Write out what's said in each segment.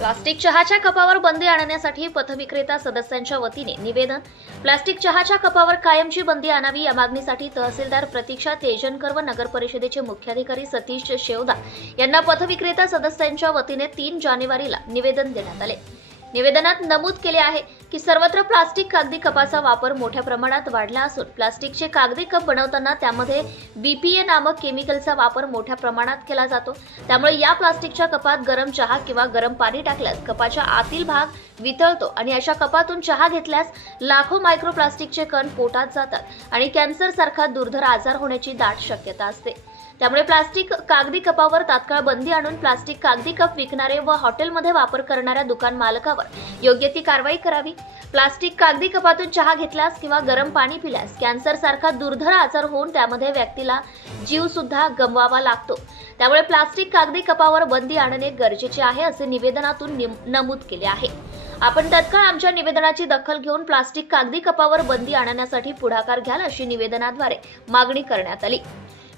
Plastic चहाच्या कपावर बंदी आणण्यासाठी पथविक्रेता सदस्यांच्या वतीने निवेदन. प्लास्टिक चहाच्या कपावर कायमची बंदी आणावी या मागणीसाठी तहसीलदार प्रतीक्षा तेजनकर व नगर परिषदेचे मुख्याधिकारी सतीश शेवदा यांना पथविक्रेता सदस्यांच्या वतीने तीन जानेवारीला निवेदन देण्यात आले. निवेदनात नमूद केले आहे की सर्वत्र प्लास्टिक कागदी कपाचा वापर मोठ्या प्रमाणात वाढला असून प्लास्टिकचे कागदी कप बनवताना त्यामध्ये बीपीए नामक केमिकलचा वापर मोठ्या प्रमाणात केला जातो. त्यामुळे या प्लास्टिकच्या कपात गरम चहा किंवा गरम पाणी टाकल्यास कपाच्या आतील भाग वितळतो आणि अशा कपातून चहा घेतल्यास लाखो मायक्रो प्लास्टिकचे कण पोटात जातात आणि कॅन्सर सारखा दुर्धर आजार होण्याची दाट शक्यता असते. त्यामुळे प्लास्टिक कागदी कपावर तात्काळ बंदी आणून प्लास्टिक कागदी कप विकणारे व हॉटेलमध्ये वापर करणाऱ्या दुकान मालकावर योग्य ती कारवाई करावी. प्लास्टिक कागदी कपातून चहा घेतल्यास किंवा गरम पाणी पिल्यास कॅन्सर सारखा दुर्धर आजार होऊन त्यामध्ये व्यक्तीला जीव सुद्धा गमवावा लागतो. त्यामुळे प्लास्टिक कागदी कपावर बंदी आणणे गरजेचे आहे असे निवेदनातून निम- नमूद केले आहे. आपण तत्काळ आमच्या निवेदनाची दखल घेऊन प्लास्टिक कागदी कपावर बंदी आणण्यासाठी पुढाकार घ्याल अशी निवेदनाद्वारे मागणी करण्यात आली.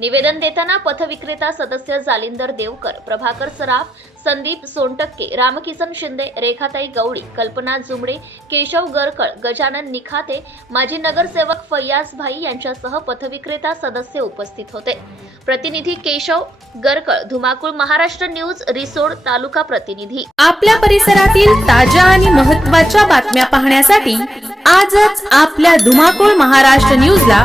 निवेदन देताना पथविक्रेता सदस्य जालिंदर देवकर प्रभाकर सराफ संदीप सोनटक्के रामकिसन शिंदे रेखाताई गवळी कल्पना जुमडे केशव गरकळ गजानन निखाते माजी नगरसेवक फैयाज भाई यांच्यासह पथविक्रेता सदस्य उपस्थित होते. प्रतिनिधी केशव गरकळ धुमाकूळ महाराष्ट्र न्यूज रिसोड तालुका प्रतिनिधी. आपल्या परिसरातील ताज्या आणि महत्त्वाच्या बातम्या पाहण्यासाठी आजच आपल्या धुमाकूळ महाराष्ट्र न्यूजला